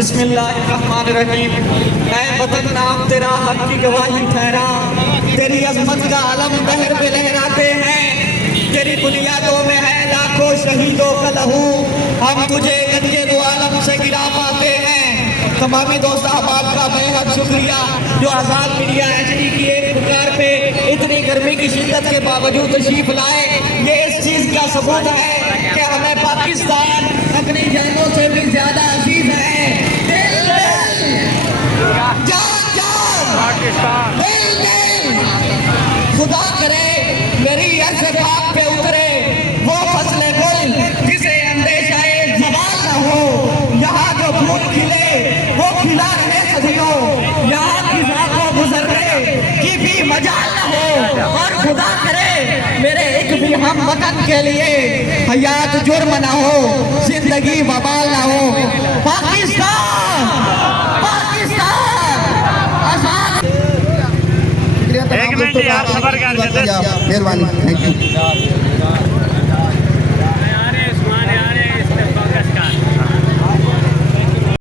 بسم اللہ الرحمن الرحیم۔ اے وطن نام تیرا حق کی گواہی ٹھہرا، تیری عظمت کا علم بحر پہ لہراتے ہیں، تیری بنیادوں میں ہے لاکھوں شہیدوں کا لہو، ہم تجھے گنجے دو عالم سے گرا پاتے ہیں۔ تمامی دوست احباب کا بے حد شکریہ جو آزاد میڈیا ایچ ڈی کی ایک پکار پہ اتنی گرمی کی شدت کے باوجود تشریف لائے۔ یہ اس چیز کا ثبوت ہے کہ ہمیں پاکستان اپنی جانوں سے بھی زیادہ عزیز ہے۔ دل دل، جان جان، دل دل، خدا کرے میری عرض پاک پہ اترے وہ فصل گل جسے اندیشہ زوال نہ ہو، یہاں جو پھول کھلے وہ کھلا رہے صدیوں، یہاں فضا کو گزرنے کی بھی مجال نہ ہو، اور خدا کرے میرے ایک بھی ہم وطن کے لیے حیات جرم نہ ہو، زندگی وبال نہ ہو۔ پاکستان پاکستان آزاد۔ ایک منٹ یار، صبر کر، مہربانی، تھینک یو۔